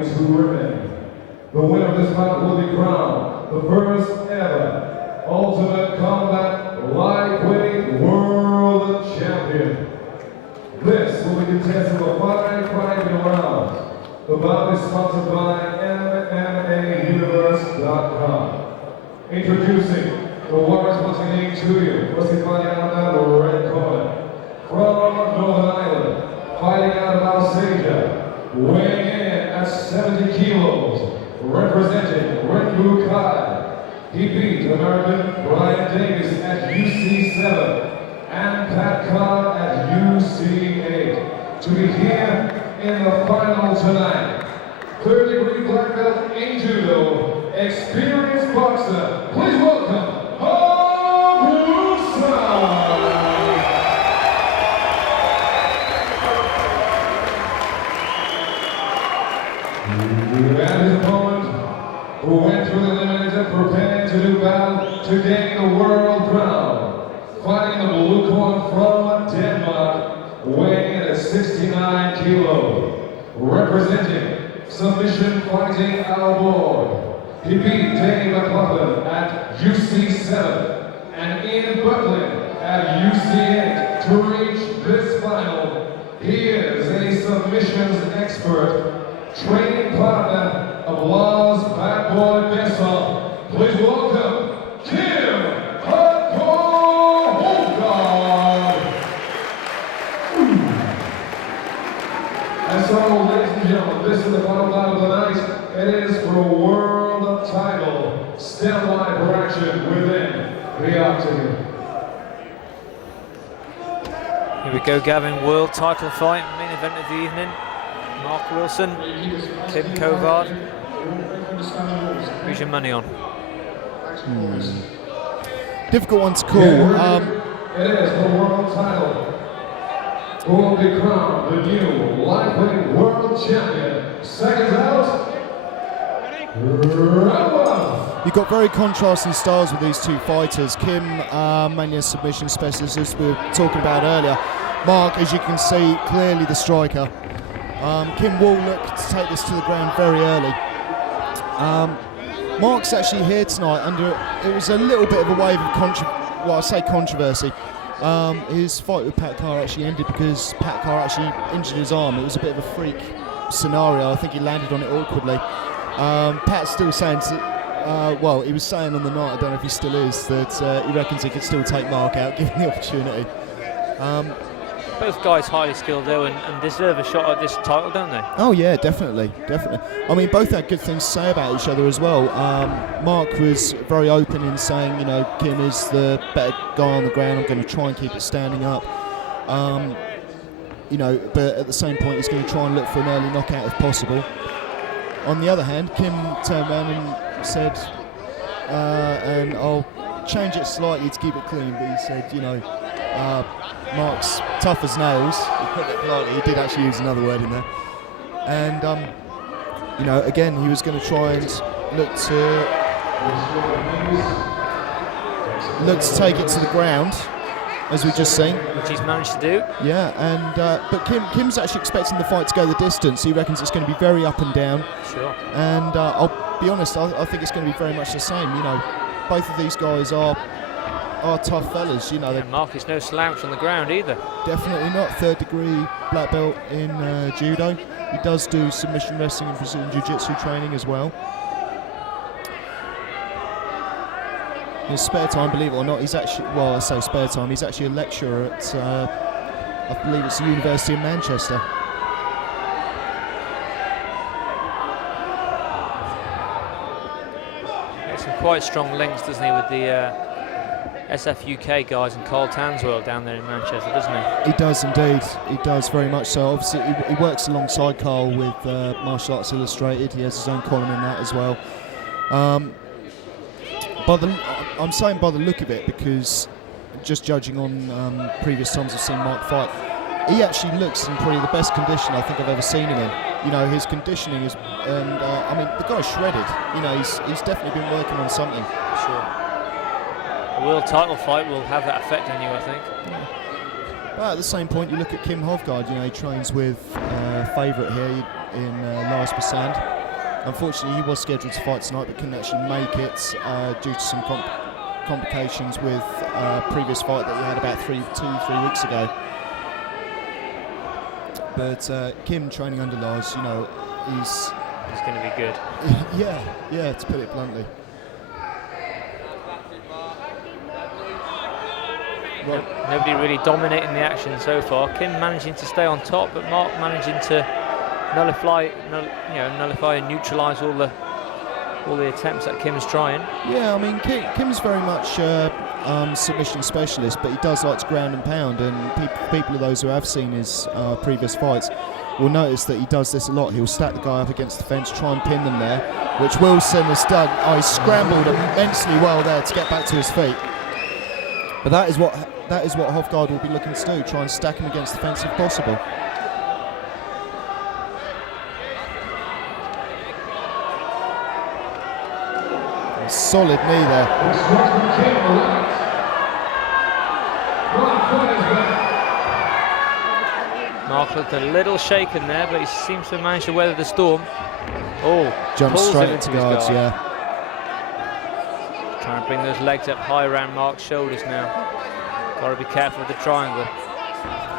only two remain. The winner of this fight will be crowned the first ever Ultimate Combat Lightweight World Champion. This will be contested with 5 fighting rounds. The bout is sponsored by MMA Introducing the warriors once again to you. First fighting out of the red corner. From Northern Ireland, fighting out of Alsacia, weighing in at 70 kilos, representing Red Blue Kai. He beat American Brian Davis at UC7 and Pat Carr at UC8 to be here in the final tonight. 3rd-degree black belt in judo, experienced boxer. Please welcome Hovgaard. And his opponent, who went through the eliminator, preparing to do battle to gain the world crown. Fighting the blue corner from Denmark, weighing in at 69 kilos, representing Submission Fighting Outboard. He beat Danny McLaughlin at UC7 and Ian Buckland at UC8 to reach this final. He is a submissions expert, training partner of Lars Bad Boy Bessel. Please welcome Kim Hovgaard. And so, ladies and gentlemen, this is the final bout of the night. It is for a world title. Stand by for action within the octagon. Here we go, Gavin. World title fight, main event of the evening. Mark Wilson, Kim Hovgaard. Who's your money on? Difficult one to call. It is the world title. Who will be crowned the new lightweight world champion? Seconds out. Round one. You've got very contrasting styles with these two fighters. Kim, mainly a submission specialist, as we were talking about earlier. Mark, as you can see, clearly the striker. Kim will look to take this to the ground very early. Mark's actually here tonight it was a little bit of a wave of controversy. His fight with Pat Carr actually ended because Pat Carr actually injured his arm. It was a bit of a freak scenario. I think he landed on it awkwardly. Pat's still saying, he was saying on the night, I don't know if he still is, that he reckons he could still take Mark out, given the opportunity. Both guys highly skilled though and deserve a shot at this title, don't they? Oh yeah, definitely. I mean, both had good things to say about each other as well. Mark was very open in saying, Kim is the better guy on the ground. I'm going to try and keep it standing up. But at the same point, he's going to try and look for an early knockout if possible. On the other hand, Kim turned around and said, and I'll change it slightly to keep it clean, but he said, Mark's tough as nails. He put it politely. He did actually use another word in there. And again, he was going to try and look to take it to the ground, as we've just seen, which he's managed to do. Yeah, and but Kim's actually expecting the fight to go the distance. He reckons it's going to be very up and down. Sure. And I'll be honest, I think it's going to be very much the same. Both of these guys are tough fellas, Mark is no slouch on the ground either. Definitely not. 3rd-degree black belt in judo. He does do submission wrestling and Brazilian jiu-jitsu training as well. In his spare time, believe it or not, he's actually, I say spare time, he's actually a lecturer at, I believe it's the University of Manchester. Got some quite strong links, doesn't he, with the SF UK guys and Carl Tansworld down there in Manchester, doesn't he? He does indeed. He does very much so. Obviously, he works alongside Carl with Martial Arts Illustrated. He has his own column in that as well. I'm saying by the look of it, because just judging on previous times I've seen Mark fight, he actually looks in probably the best condition I think I've ever seen him in. His conditioning is, and the guy's shredded. He's definitely been working on something. Sure. A world title fight will have that effect on you, I think. Yeah. But at the same point, you look at Kim Hovgaard. He trains with favourite here. in Lars Besand. Unfortunately, he was scheduled to fight tonight, but couldn't actually make it due to some complications with a previous fight that he had about 3 weeks ago. But Kim training under Lars, you know, he's going to be good. yeah, to put it bluntly. Right. Nobody really dominating the action so far. Kim managing to stay on top, but Mark managing to nullify and neutralise all the attempts that Kim's trying. Yeah, I mean, Kim's very much submission specialist, but he does like to ground and pound, and people of those who have seen his previous fights will notice that he does this a lot. He'll stack the guy up against the fence, try and pin them there, which Wilson has done. Oh, he scrambled immensely well there to get back to his feet. But that is what Hovgaard will be looking to do, try and stack him against the fence if possible. Solid knee there. Mark looked a little shaken there, but he seems to have managed to weather the storm. Oh, jumps straight into guards, yeah. Trying to bring those legs up high around Mark's shoulders now. Got to be careful with the triangle,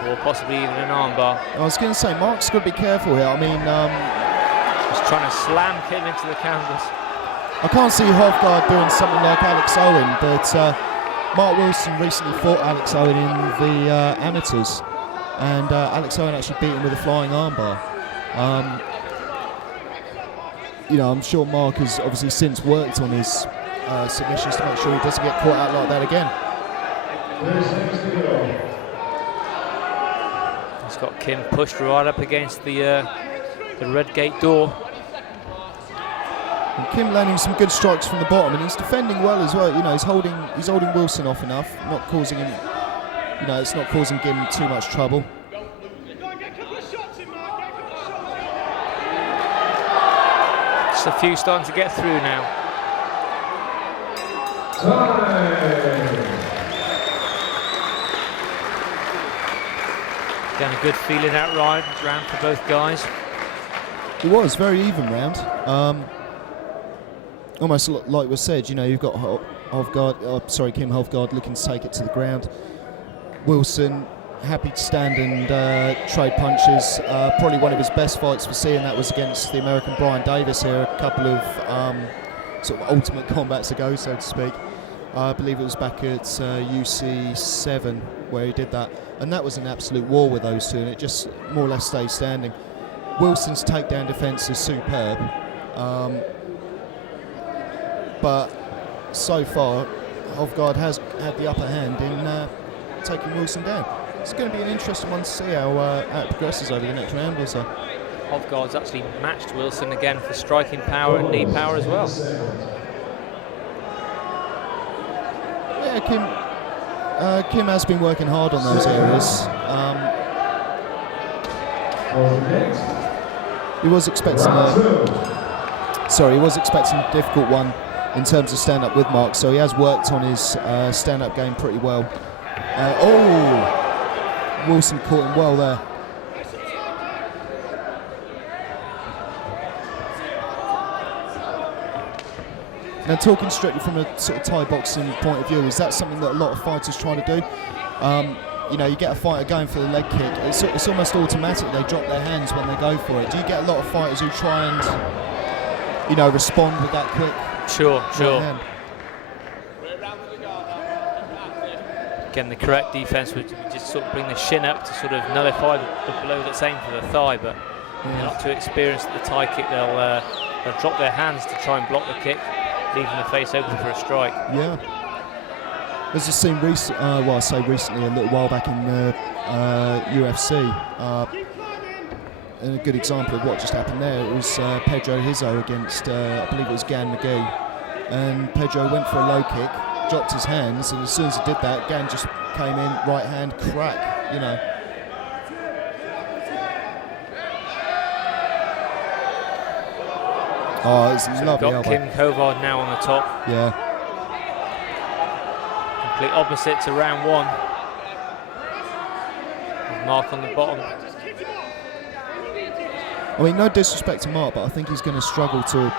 or possibly even an armbar. I was going to say, Mark's got to be careful here. I mean, just trying to slam Kim into the canvas. I can't see Hovgaard doing something like Alex Owen, but Mark Wilson recently fought Alex Owen in the amateurs, and Alex Owen actually beat him with a flying armbar. You know, I'm sure Mark has obviously since worked on his submissions to make sure he doesn't get caught out like that again. He's got Kim pushed right up against the red gate door. And Kim landing some good strikes from the bottom, and he's defending well as well. You know, he's holding Wilson off enough, not causing him. You know, it's not causing him too much trouble. Just a few starting to get through now. Getting a good feeling out round for both guys. It was very even round. Almost like was said, you know, you've got Kim Hovgaard looking to take it to the ground. Wilson happy to stand and trade punches. Probably one of his best fights for seeing that was against the American Brian Davis here a couple of sort of ultimate combats ago, so to speak. I believe it was back at UC7 where he did that, and that was an absolute war with those two, and it just more or less stayed standing. Wilson's takedown defence is superb, but so far Hovgaard has had the upper hand in taking Wilson down. It's going to be an interesting one to see how it progresses over the next round or so. Hovgaard's actually matched Wilson again for striking power and knee power as well. Yeah, Kim has been working hard on those areas. He was expecting a difficult one in terms of stand-up with Mark, so he has worked on his stand-up game pretty well. Wilson caught him well there. Now, talking strictly from a sort of Thai boxing point of view, is that something that a lot of fighters try to do? You know, you get a fighter going for the leg kick, it's almost automatic, they drop their hands when they go for it. Do you get a lot of fighters who try and, you know, respond with that quick? Sure. Hand? Again, the correct defence would just sort of bring the shin up to sort of nullify the blow that's aimed for the thigh, but they're not too experienced at the Thai kick. They'll drop their hands to try and block the kick, leaving the face open for a strike. Yeah. There's a scene recently, well, I say recently, a little while back in the UFC, and a good example of what just happened there. It was Pedro Hizzo against, I believe it was Gan McGee, and Pedro went for a low kick, dropped his hands, and as soon as he did that, Gan just came in, right hand, crack, you know. Oh, it's so lovely. We've got Kim Hovgaard now on the top. Yeah. Complete opposite to round one. With Mark on the bottom. I mean, no disrespect to Mark, but I think he's going to struggle to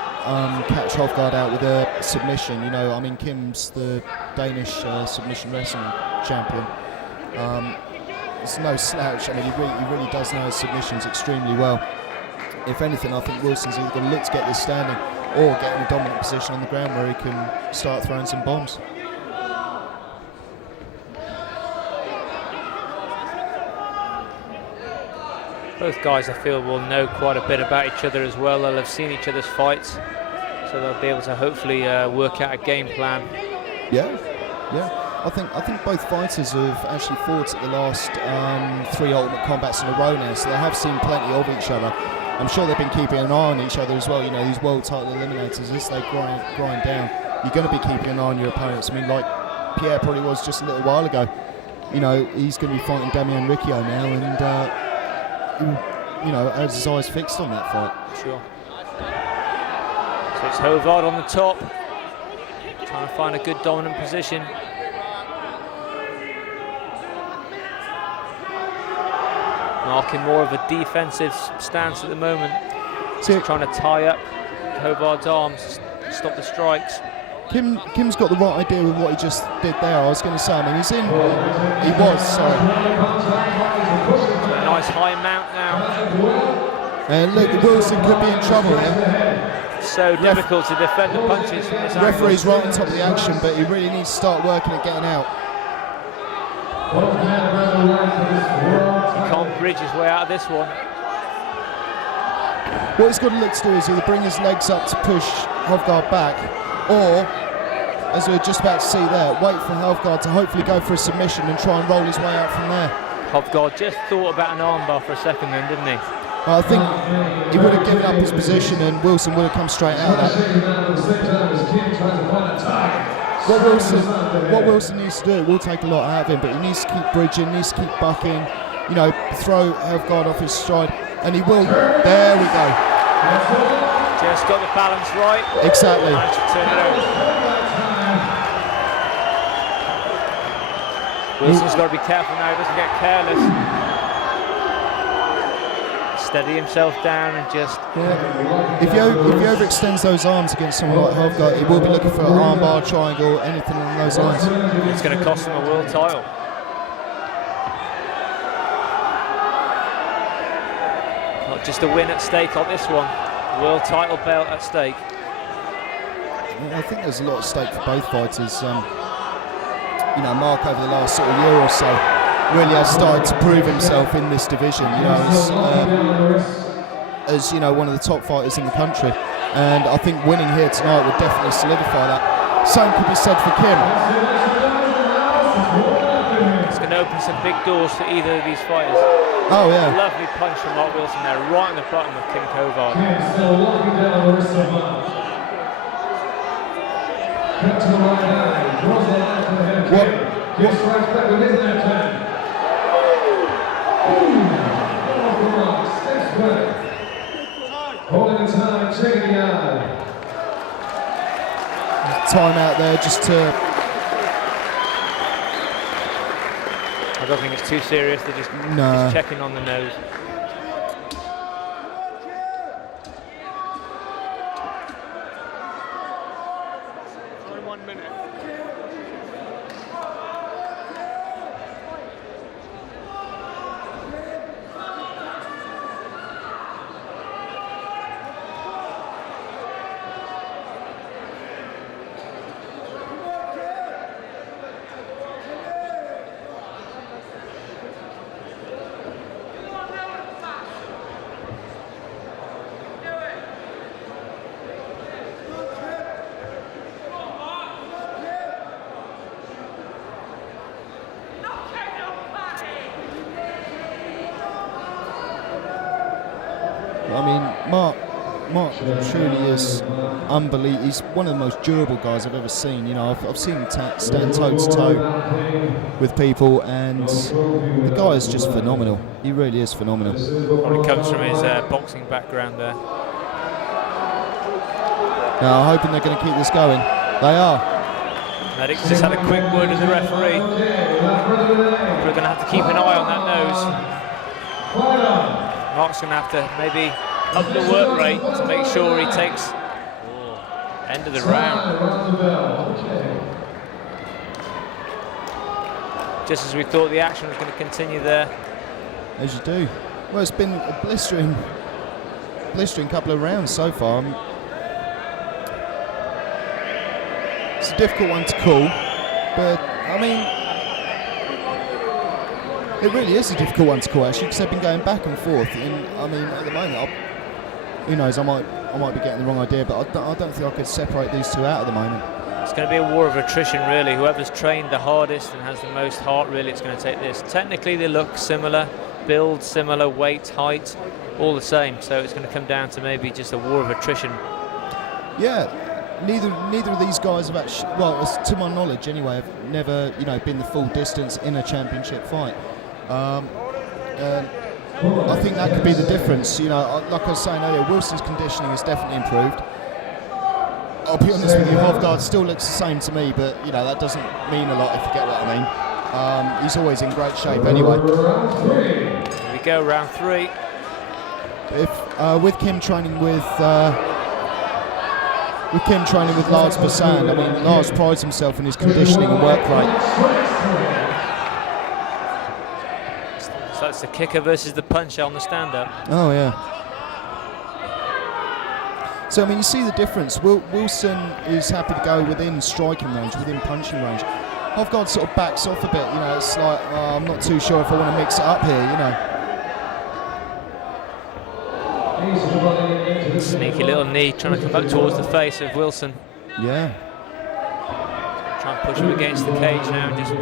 catch Hovgaard out with a submission. You know, I mean, Kim's the Danish submission wrestling champion. It's no slouch. I mean, he really does know his submissions extremely well. If anything, I think Wilson's either going to look to get this standing or get in a dominant position on the ground where he can start throwing some bombs. Both guys, I feel, will know quite a bit about each other as well. They'll have seen each other's fights, so they'll be able to hopefully work out a game plan. Yeah. I think both fighters have actually fought at the last 3 Ultimate Combats in a row now, so they have seen plenty of each other. I'm sure they've been keeping an eye on each other as well. You know, these world title eliminators, as they grind down, you're going to be keeping an eye on your opponents. I mean, like Pierre probably was just a little while ago. You know, he's going to be fighting Damian Riccio now, and you know, has his eyes fixed on that fight. Sure. So it's Hovgaard on the top, trying to find a good dominant position. Marking more of a defensive stance at the moment. Just trying to tie up Hovgaard's arms, stop the strikes. Kim's got the right idea with what he just did there. I was going to say, I mean, sorry. A nice high mount now. And look, Wilson could be in trouble here. So difficult to defend the punches from this angle. Referee's right on top of the action, but he really needs to start working at getting out. He can't bridge his way out of this one. What he's got to look to do is either bring his legs up to push Hovgaard back, or, as we were just about to see there, wait for Hovgaard to hopefully go for a submission and try and roll his way out from there. Hovgaard just thought about an armbar for a second then, didn't he? I think he would have given up his position and Wilson would have come straight out of that. What Wilson needs to do, it will take a lot out of him, but he needs to keep bridging, needs to keep bucking, you know, throw Hovgaard off his stride, and he will. There we go. Just got the balance right. Exactly. Managed to turn it over. Wilson's got to be careful now, he doesn't get careless. Steady himself down and just... Yeah. If he overextends those arms against someone like Hovgaard, he will be looking for an armbar, triangle, anything along those lines. It's going to cost him a world title. Not just a win at stake on this one. World title belt at stake. Yeah, I think there's a lot at stake for both fighters. You know, Mark over the last sort of year or so really has started to prove himself in this division, you know, as you know, one of the top fighters in the country, and I think winning here tonight would definitely solidify that. Same could be said for Kim. It's going to open some big doors for either of these fighters. Oh yeah. Lovely punch from Mark Wilson there, right in the bottom of Kim Hovgaard. Holding the time, checking the eye. Time out there just to... I don't think it's too serious, they're just checking on the nose. Only 1 minute. I mean, Mark truly is unbelievable. He's one of the most durable guys I've ever seen. You know, I've seen him stand toe to toe with people, and the guy is just phenomenal. He really is phenomenal. Probably comes from his boxing background there. Now, I'm hoping they're going to keep this going. They are. Medics just had a quick word with the referee. We're going to have to keep an eye on that nose. Mark's going to have to maybe up the work rate to make sure he takes end of the round. Just as we thought the action was going to continue there. As you do. Well, it's been a blistering couple of rounds so far. It's a difficult one to call, but I mean, it really is a difficult one to call actually, because they've been going back and forth. And I mean, at the moment, who knows? I might be getting the wrong idea, but I don't think I could separate these two out at the moment. It's going to be a war of attrition, really. Whoever's trained the hardest and has the most heart, really, it's going to take this. Technically, they look similar, build similar, weight, height, all the same. So it's going to come down to maybe just a war of attrition. Yeah, neither of these guys have actually, well, to my knowledge anyway, have never, been the full distance in a championship fight. I think that could be the difference. Like I was saying earlier, Wilson's conditioning has definitely improved. I'll be honest with you, Hovgaard still looks the same to me, but that doesn't mean a lot if you get what I mean. He's always in great shape anyway. Here we go, round 3. If with Kim training with Lars Bassan, I mean, Lars prides himself in his conditioning and work rate. So that's the kicker versus the puncher on the stand-up. Oh yeah. So I mean, you see the difference. Wilson is happy to go within striking range, within punching range. Hovgaard sort of backs off a bit. It's like I'm not too sure if I want to mix it up here. Sneaky little knee trying to come up towards the face of Wilson. Yeah. Trying to push him against the cage now and just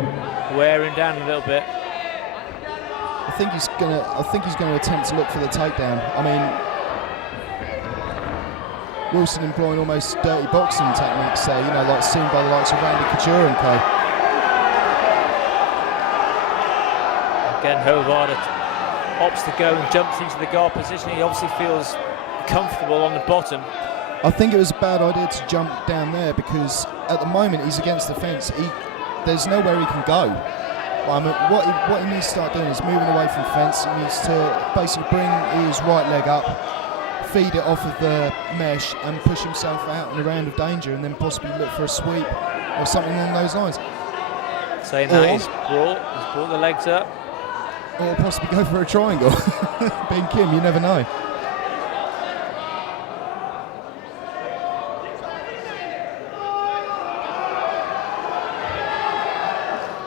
wearing down a little bit. I think he's gonna attempt to look for the takedown. I mean, Wilson employing almost dirty boxing techniques there, like seen by the likes of Randy Couture and co. Again, Hovgaard opts to go and jumps into the guard position. He obviously feels comfortable on the bottom. I think it was a bad idea to jump down there because at the moment he's against the fence. There's nowhere he can go. I mean, what he needs to start doing is moving away from the fence. He needs to basically bring his right leg up, feed it off of the mesh and push himself out in a round of danger, and then possibly look for a sweep or something along those lines. Saying that, he's brought the legs up. Or possibly go for a triangle. Being Kim, you never know.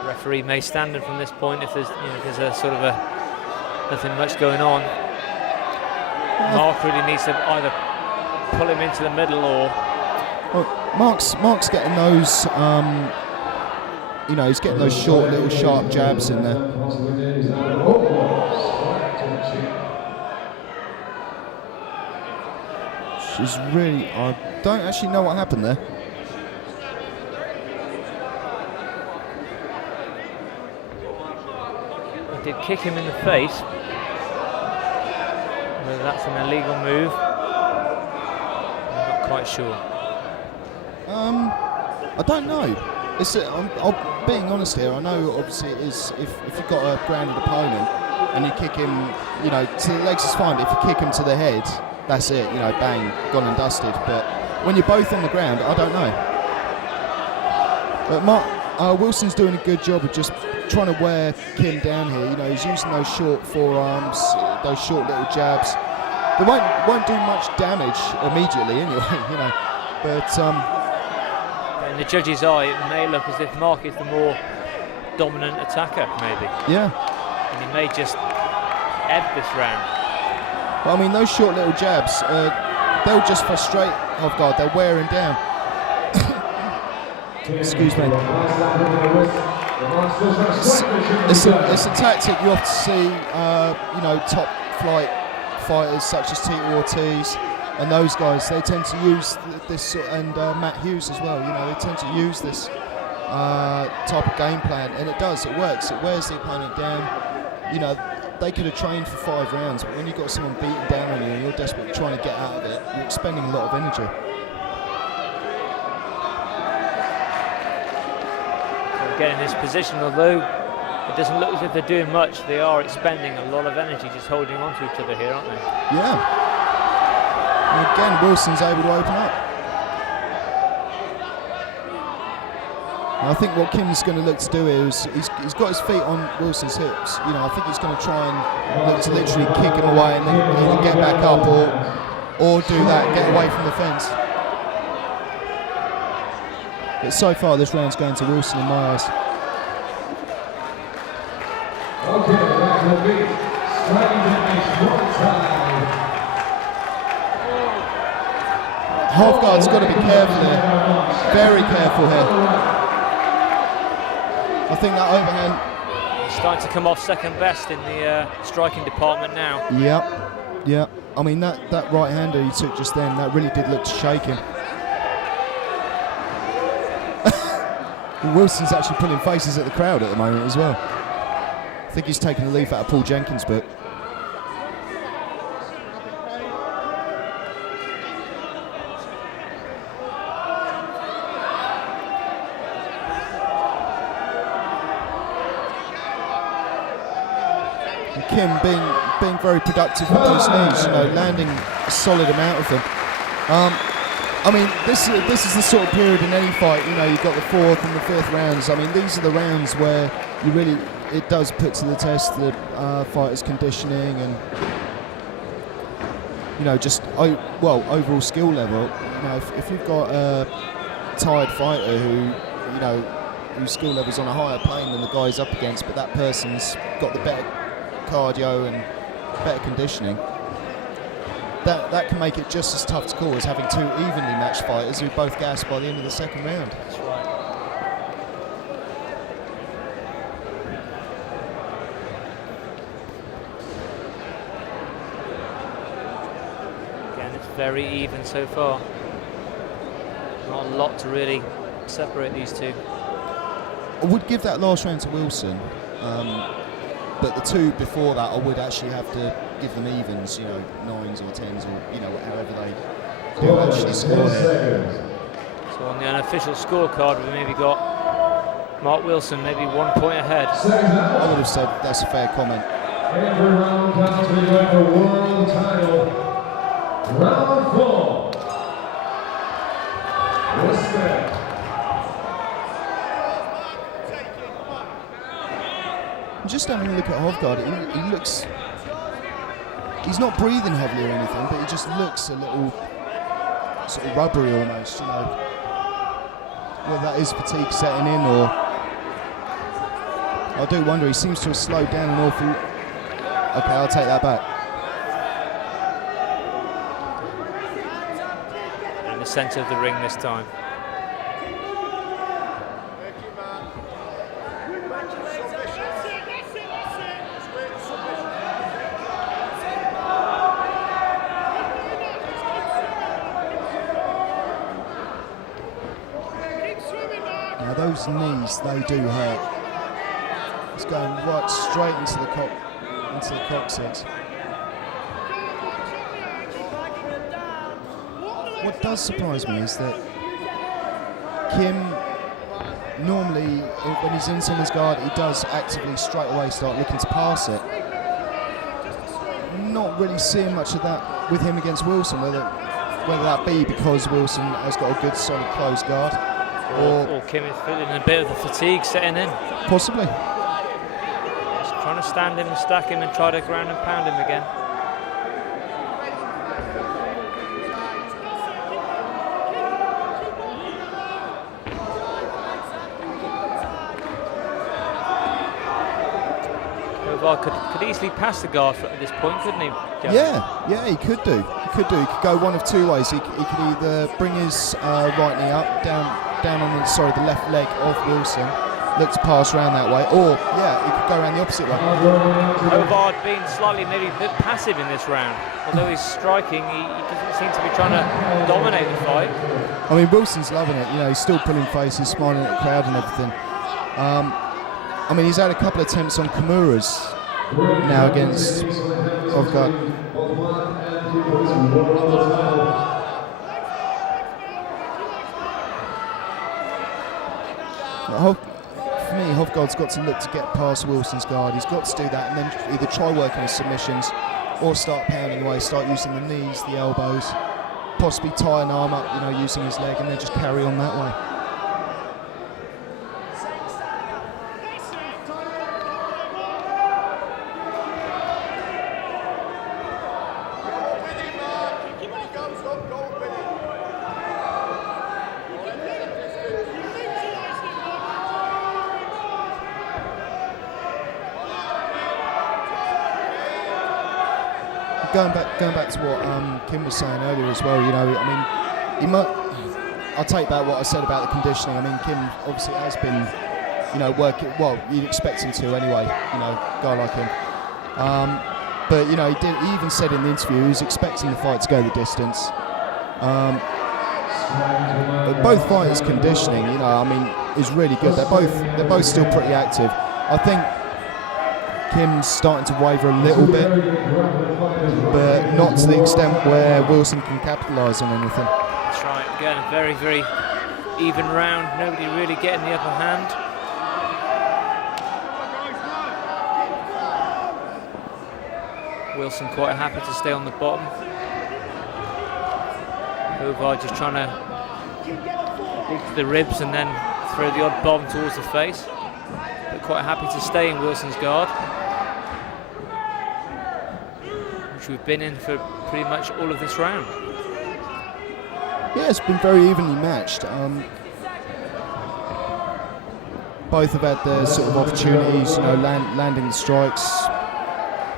The referee may stand him from this point if there's a sort of nothing much going on. Mark really needs to either pull him into the middle or... Well, Mark's getting those, he's getting those short little sharp jabs in there. She's really, I don't actually know what happened there. He did kick him in the face. Whether that's an illegal move, I'm not quite sure. I don't know. I'm being honest here. I know obviously it is if you've got a grounded opponent and you kick him, to the legs is fine, but if you kick him to the head, that's it. Bang, gone and dusted. But when you're both on the ground, I don't know. But Wilson's doing a good job of just trying to wear Kim down here. He's using those short forearms, those short little jabs. They won't do much damage immediately anyway, But in the judge's eye, it may look as if Mark is the more dominant attacker, maybe. Yeah. And he may just ebb this round. Well, I mean, those short little jabs, they'll just frustrate Hovgaard. They'll wear him down. Excuse me. It's a tactic you often see, top flight fighters such as Tito Ortiz and those guys. They tend to use this, and Matt Hughes as well. They tend to use this type of game plan, and it does. It works. It wears the opponent down. They could have trained for 5 rounds, but when you've got someone beaten down on you and you're desperately trying to get out of it, you're expending a lot of energy. Again, in this position, although it doesn't look as if they're doing much, they are expending a lot of energy just holding on to each other here, aren't they? Yeah. And again, Wilson's able to open up. And I think what Kim's going to look to do is he's got his feet on Wilson's hips. You know, I think he's going to try and look to literally kick him away and then either get back up or do that, get away from the fence. But so far, this round's going to Wilson in my eyes. Okay, that will be striking damage one time. Hovgaard's got to be careful here, very careful here. I think that overhand. He's starting to come off second best in the striking department now. Yep. I mean, that right hander he took just then, that really did look to shake him. Wilson's actually pulling faces at the crowd at the moment as well. I think he's taking a leaf out of Paul Jenkins' book. And Kim being very productive with those knees, you know, landing a solid amount of them. I mean, this is the sort of period in any fight, you know, you've got the 4th and the 5th rounds. I mean, these are the rounds where you really, it does put to the test the fighter's conditioning and, you know, just, overall skill level. You know, if you've got a tired fighter who, you know, whose skill level's on a higher plane than the guy he's up against, but that person's got the better cardio and better conditioning, that can make it just as tough to call as having two evenly matched fighters who both gassed by the end of the second round. That's right. Again, it's very even so far. Not a lot to really separate these two. I would give that last round to Wilson, but the two before that I would actually have to give them evens, you know, 9s or 10s or, you know, however they do actually score here. So on the unofficial scorecard, we maybe got Mark Wilson maybe 1 point ahead. I would have said that's a fair comment. Every round counts for the world title. Round 4. Respect. Just having a look at Hovgaard, he looks, he's not breathing heavily or anything, but he just looks a little sort of rubbery almost, you know. Whether that is fatigue setting in or... I do wonder, he seems to have slowed down an awful... Okay, I'll take that back. In the centre of the ring this time. Now those knees, they do hurt. It's going right straight into the coccyx. What does surprise me is that Kim normally, when he's in someone's guard, he does actively straight away start looking to pass it. Not really seeing much of that with him against Wilson, whether that be because Wilson has got a good solid closed guard, or Kim is feeling a bit of the fatigue setting in. Possibly. Just trying to stand him and stack him and try to ground and pound him again. Could easily pass the guard at this point, couldn't he? Yeah, he could do. He could go one of two ways. He could either bring his right knee up, down on the left leg of Wilson, look to pass around that way, or he could go around the opposite way. Hovgaard being slightly maybe a bit passive in this round. Although he's striking, he doesn't seem to be trying to dominate the fight. I mean, Wilson's loving it. You know, he's still pulling faces, smiling at the crowd and everything. I mean, he's had a couple of attempts on Kimuras now against Hovgaard. For me, Hovgaard's got to look to get past Wilson's guard. He's got to do that and then either try working his submissions or start pounding away, start using the knees, the elbows. possibly tie an arm up, you know, using his leg, and then just carry on that way. Going back to what Kim was saying earlier as well, you know, I mean, he might. I'll take back what I said about the conditioning. I mean, Kim obviously has been, you know, working. Well, you'd expect him to anyway. You know, a guy like him. But you know, he even said in the interview he was expecting the fight to go the distance. But both fighters' conditioning, you know, I mean, is really good. They're both still pretty active. I think Kim's starting to waver a little bit, but not to the extent where Wilson can capitalise on anything. That's right. Again, a very, very even round. Nobody really getting the upper hand. Wilson quite happy to stay on the bottom. Hovgaard just trying to dig to the ribs and then throw the odd bomb towards the face. But quite happy to stay in Wilson's guard, which we've been in for pretty much all of this round. Yeah, it's been very evenly matched. Both have had their sort of opportunities, you know, landing the strikes,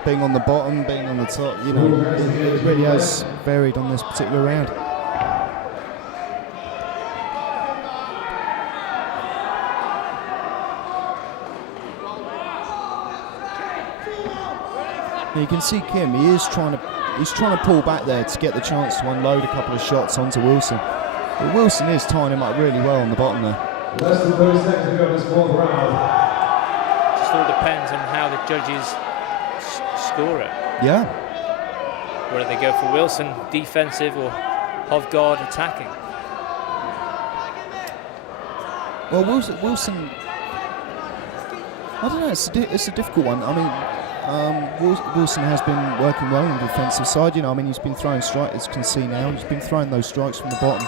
being on the bottom, being on the top. You know, it really has varied on this particular round. Now you can see Kim, he's trying to pull back there to get the chance to unload a couple of shots onto Wilson. But Wilson is tying him up really well on the bottom there. Less than 30 seconds to go this fourth round. Just all depends on how the judges score it. Yeah. Whether they go for Wilson defensive or Hovgaard attacking. Well, Wilson, I don't know, it's a difficult one. I mean, Wilson has been working well on the defensive side. You know, I mean, he's been throwing strikes, as you can see now. He's been throwing those strikes from the bottom.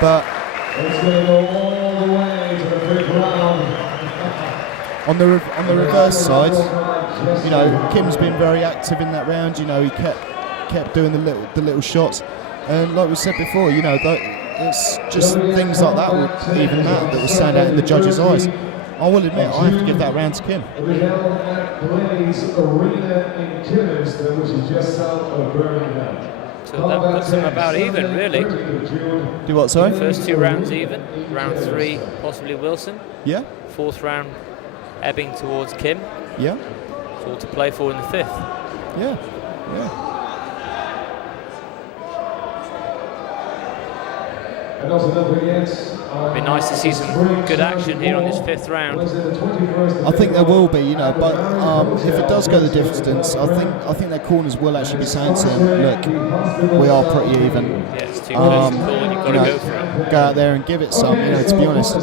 But it's going to go all the way to the fifth round. on the reverse side, you know, Kim's been very active in that round. You know, he kept doing the little shots, and like we said before, you know, it's just things like that that will stand out in the judges' eyes. I will admit, I have to give that round to Kim. We held at Blaze Arena in Kidderminster, which is just south of Birmingham. So that puts them about even, really. Do what, sorry? First two rounds even. Round three, possibly Wilson. Yeah. Fourth round, ebbing towards Kim. Yeah. It's all to play for in the fifth. Yeah. Yeah. And also don't forget, It'd be nice to see some good action here on this fifth round. I think there will be, you know, but if it does go the distance, I think their corners will actually be saying to him, look, we are pretty even. Yeah, it's too close to call and you've got to go for it. Go out there and give it some, you know, to be honest.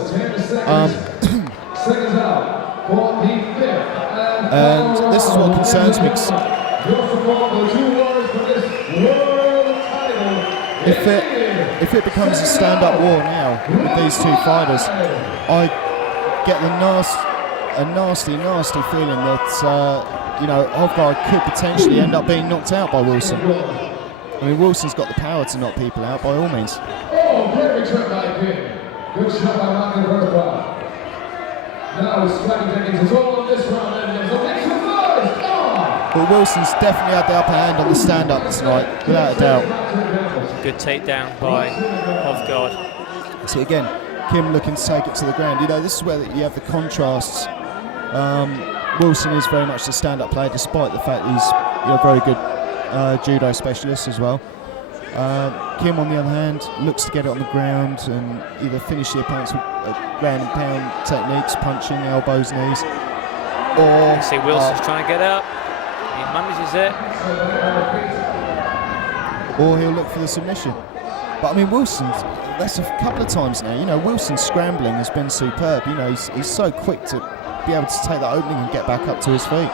And this is what concerns me. If it becomes a stand-up war now with these two fighters, I get a nasty feeling that you know, Hovgaard could potentially end up being knocked out by Wilson. I mean, Wilson's got the power to knock people out by all means. Oh, great return by Kim. Good shot by Mark in the first round. Now striking techniques is all on this round. But Wilson's definitely had the upper hand on the stand-up tonight, without a doubt. Good takedown by Hovgaard. So again, Kim looking to take it to the ground. You know, this is where you have the contrasts. Wilson is very much the stand-up player, despite the fact he's a very good judo specialist as well. Kim, on the other hand, looks to get it on the ground and either finish the opponents with ground and pound techniques, punching, elbows, knees, or see Wilson's trying to get up. He manages it. Or he'll look for the submission. But I mean, Wilson, that's a couple of times now. You know, Wilson's scrambling has been superb. You know, he's so quick to be able to take that opening and get back up to his feet.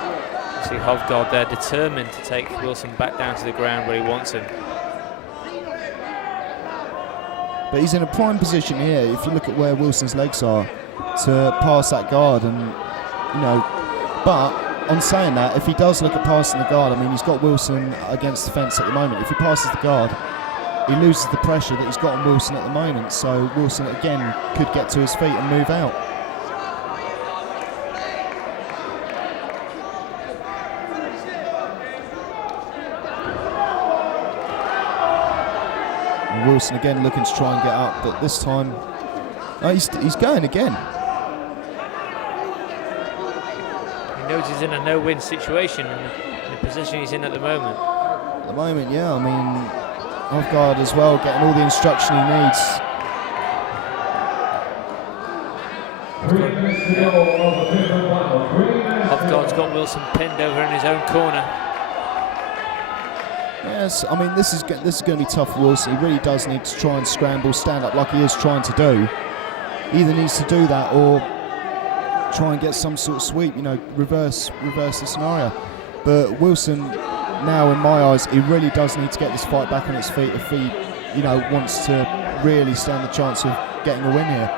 See Hovgaard there, determined to take Wilson back down to the ground where he wants him. But he's in a prime position here, if you look at where Wilson's legs are, to pass that guard. And, you know, but on saying that, if he does look at passing the guard, I mean, he's got Wilson against the fence at the moment. If he passes the guard, he loses the pressure that he's got on Wilson at the moment. So Wilson, again, could get to his feet and move out. And Wilson again looking to try and get up, but this time he's going again. He knows he's in a no-win situation in the position he's in at the moment. At the moment, yeah, I mean, Hovgaard as well, getting all the instruction he needs. Hovgaard's got Wilson pinned over in his own corner. Yes, I mean, this is going to be tough for Wilson. He really does need to try and scramble, stand up like he is trying to do. Either needs to do that or try and get some sort of sweep, you know, reverse the scenario. But Wilson, now in my eyes, he really does need to get this fight back on its feet if he, you know, wants to really stand the chance of getting a win here.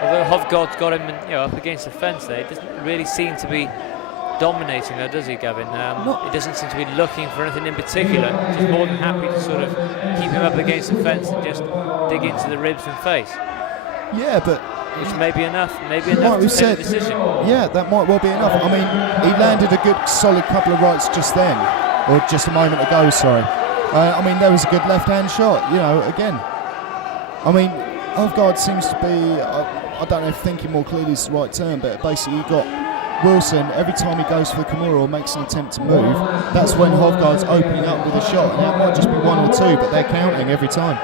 Although Hovgaard's got him, you know, up against the fence there, he doesn't really seem to be dominating though, does he, Gavin? He doesn't seem to be looking for anything in particular. Just more than happy to sort of keep him up against the fence and just dig into the ribs and face. Yeah, but which may be enough to make a decision. Yeah, that might well be enough. I mean, he landed a good solid couple of rights just then, or just a moment ago, sorry. I mean, there was a good left-hand shot, you know, again. I mean, Hovgaard seems to be, I don't know if thinking more clearly is the right term, but basically he got Wilson, every time he goes for the Kimura or makes an attempt to move, that's when Hovgaard's opening up with a shot. And that might just be one or two, but they're counting every time.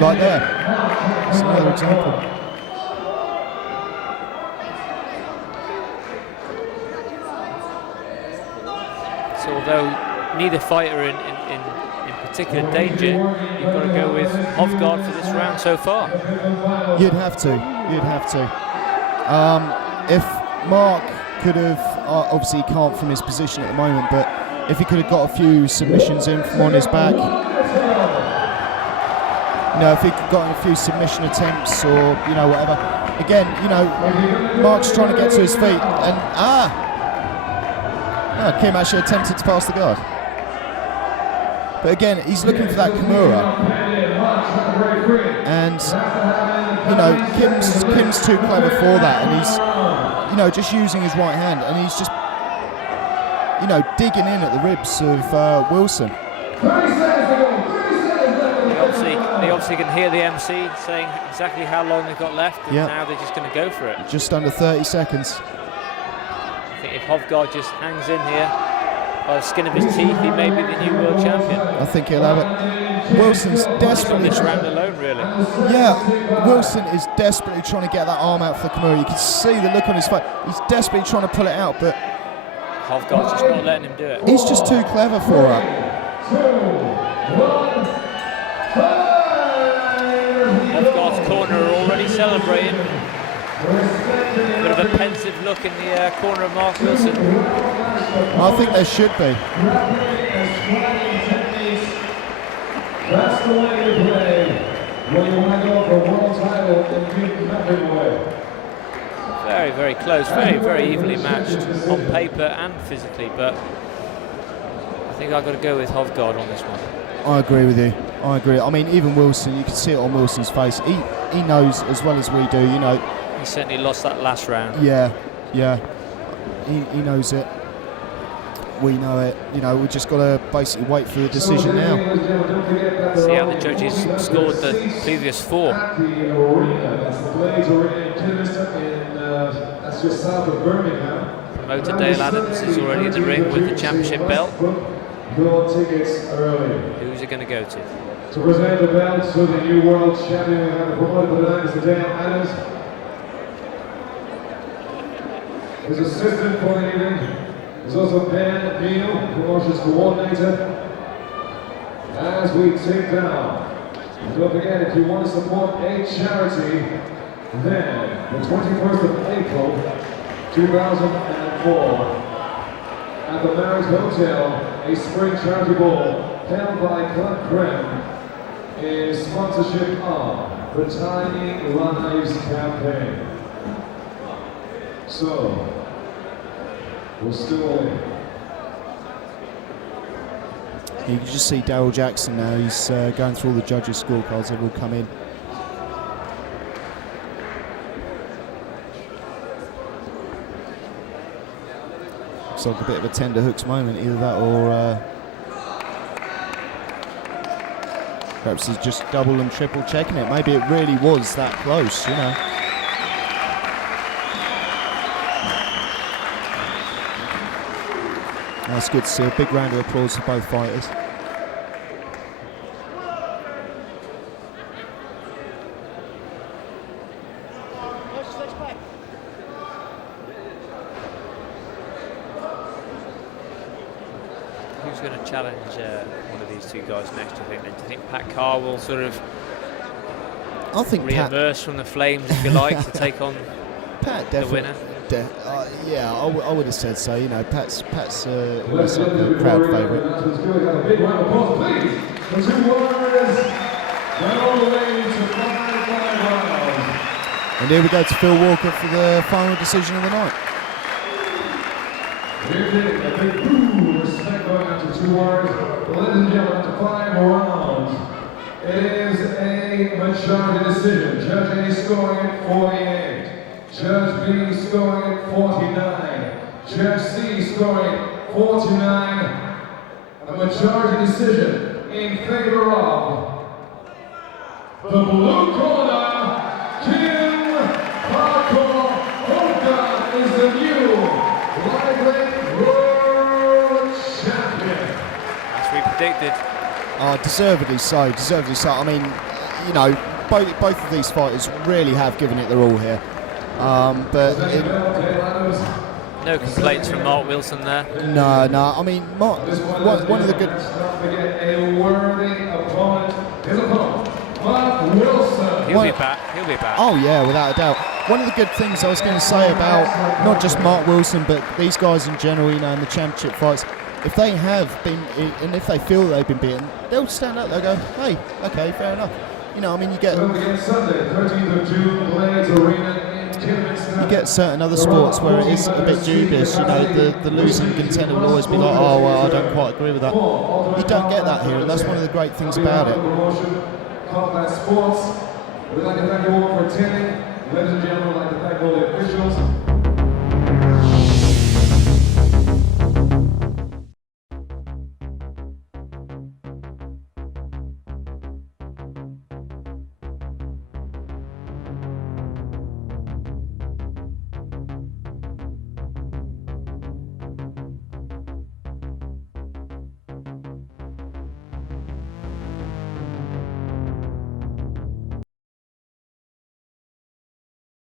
Right there. That's another example. So although neither fighter in particular danger, you've got to go with Hovgaard for this round so far. You'd have to. If Mark could have, obviously he can't from his position at the moment, but if he could have got a few submissions in from on his back, you know, if he could gotten a few submission attempts or, you know, whatever. Again, you know, Mark's trying to get to his feet and Kim actually attempted to pass the guard. But again, he's looking for that Kimura. And, you know, Kim's too clever for that, and he's, you know, just using his right hand, and he's just, you know, digging in at the ribs of Wilson. They obviously can hear the MC saying exactly how long they've got left, and now they're just going to go for it. Just under 30 seconds. I think if Hovgaard just hangs in here, by the skin of his teeth, he may be the new world champion. I think he'll have it. Wilson's desperately... this round alone, really. Yeah, Wilson is desperately trying to get that arm out for the Kimura. You can see the look on his face. He's desperately trying to pull it out, but... Hovgaard's just not letting him do it. He's just too clever for it. Hovgaard's corner are already celebrating. Bit of a pensive look in the corner of Mark Wilson. I think there should be. That's the way you play when you want to go for a world title and keep nothing away. Very, very close, very, very evenly matched on paper and physically, but I think I've got to go with Hovgaard on this one. I agree with you. I agree. I mean, even Wilson, you can see it on Wilson's face. He knows as well as we do, you know. He certainly lost that last round. Yeah. He knows it. We know it. You know, we've just got to basically wait for the decision now. See how the judges scored the previous four. Promoter Dale Adams is already in the ring with the championship belt. Who's it going to go to? To present the belt to the new world champion, we have the promoter of the night, Mr. Dale Adams. His assistant for the evening, There's also Ben Neal, promotions coordinator. As we take down, don't forget, if you want to support a charity, then the 21st of April 2004 at the Marriott Hotel, a spring charity ball held by Club Creme in sponsorship of the Tiny Lives campaign. So, we're still in. You can just see Daryl Jackson now. He's going through all the judges' scorecards. They've all come in. Looks like a bit of a tender hooks moment, either that or perhaps he's just double and triple checking it. Maybe it really was that close, you know. That's good to see. A big round of applause for both fighters. Who's going to challenge one of these two guys next, do you think? Do you think Pat Carr will sort of re-emerge from the flames, if you like, to take on Pat the winner? Yeah, I would have said so. You know, Pat's always a crowd favourite. A big round of applause, please. The two warriors went all the way to 5 rounds. And here we go to Phil Walker for the final decision of the night. Here's it, a big boom, respect going out to two warriors. Ladies and gentlemen, after 5 rounds, it is a majority decision. Judge A scoring at 48. Judge B scoring at 49. Judge C scoring at 49. A majority decision in favor of the blue corner, Kim Hovgaard is the new lightweight world champion. As we predicted. Deservedly so, deservedly so. I mean, you know, both of these fighters really have given it their all here. But no complaints from Mark Wilson there. No. I mean, Mark, one of the good. A worthy opponent. His opponent, Mark Wilson. He'll be back. Oh yeah, without a doubt. One of the good things I was going to say about not just Mark Wilson, but these guys in general, you know, in the championship fights, if they have been, and if they feel they've been beaten, they'll stand up. They'll go, hey, okay, fair enough. You know, I mean, you get. Sunday, 13th of June, Blades Arena. You get certain other sports where it is a bit dubious, you know, the losing contender will always be like, oh, well, I don't quite agree with that. You don't get that here, and that's one of the great things about it. Combat Sports, we'd like to thank you all for attending. Ladies and gentlemen, I'd like to thank all the officials.